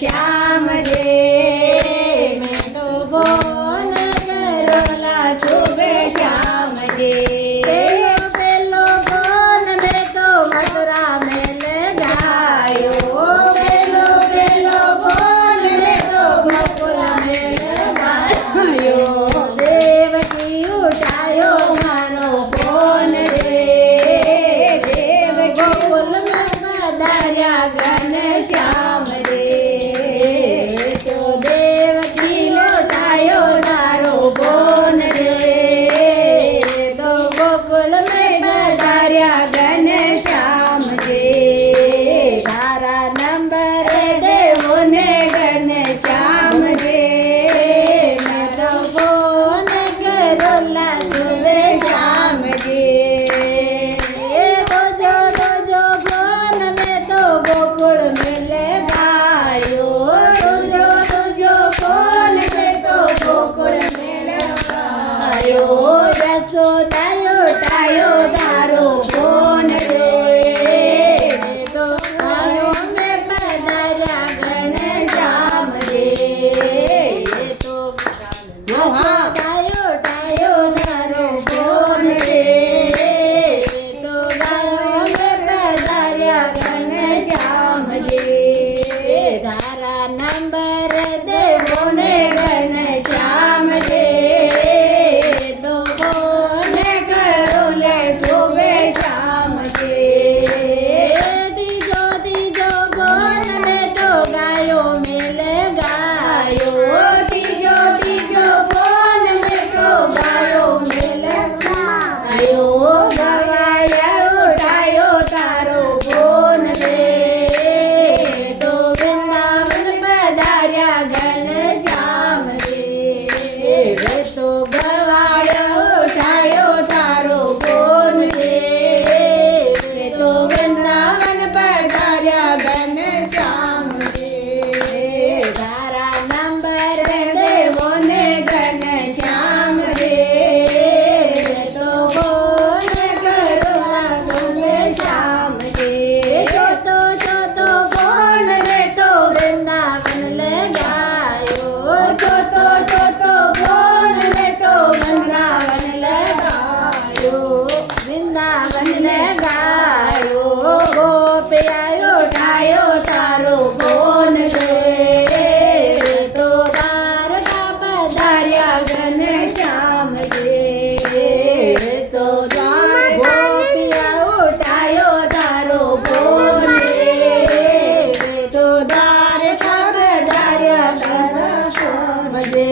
श्याम रे मैं तो बोन करोला सुबह श्याम रे पेलो बोन में तो मथुरा में ले जायो पेलो पेलो बोन में तो मथुरा में ले जायो देवकी उठायो मानो बोन रे देव गोकुल में पधार्या घन श्याम रे तो देवकी लौटायो तारो बोन रे तो गोकुल में पधार्या घन श्याम रे तारा नंबर देवो ने घन श्याम रे मैं तो बोन करोला सुबह श्याम रे रोजो रोजो बोन में तो गोकुल में ले गायो रोजो रोजो बोन में तो गोकुल में ले गायो यशोदायो टायो तारो बोन रे तो गायो में पधार्या घन श्याम रे तो यशोदायो टायो तारो बोन रे तो गायो में पधार्या घन श्याम रे तारा नंबर देवो ने घन श्याम रे तो बोन करोले सुबह श्याम रे तीजो तीजो बोन में तो गायो मिले गायो तीजो तीजो बोन में तो गायो मिले गायो गवाया उठायो तारो बोन रे तो वृंदावन पधार्या घन श्याम रे तो गवाया उठायो तारो बोन रे तो वृंदावन पधार्या घन श्याम रे तारा नंबर देवो ने घन श्याम रे तो बोन करोला सुबह श्याम रे छोटो छोटो बोन रे तो वृंदावन ले गायो छोटो छोटो बोन रे तो वृंदावन ले गायो वृंदावन ले गायो गोपियायो ठायो तारो बोन रे तो द्वारका पधार्या घन श्याम रे तो गोपिया उठायो तारो बोन रे तो द्वारका पधार्या घन श्याम रे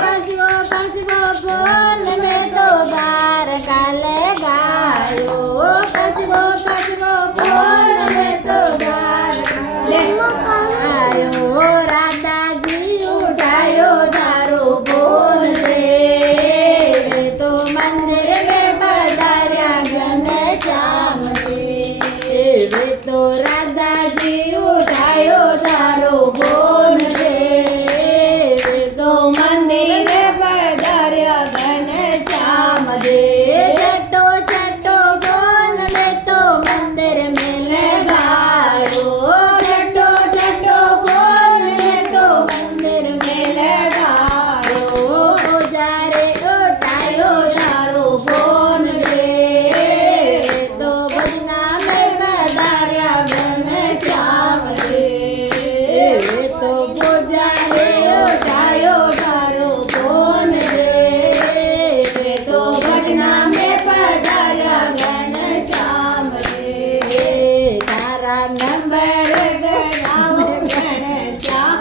पांचवो पांचवो बोन में तो द्वारका ले गायो पांचवो पांचवो बोन में तो द्वारका ले गायो राधा जी उठायो तारो बोन रे तो मंदिर में पधार्या घन श्याम रे तो राधा जी उठायो तारो बोन रे तो मंदिर में पधार्या घन श्याम रे छठो छठो बोन में तो मंदिर में ले गायो छठो छठो बोन में तो मंदिर में ले गायो पुजारे उठायो तारो बोन रे तो भजना में पधार्या घन श्याम रे तो पुजारे उठायो तारो बोन रे तो भजना में पधार्या घन श्याम रे तारा नंबर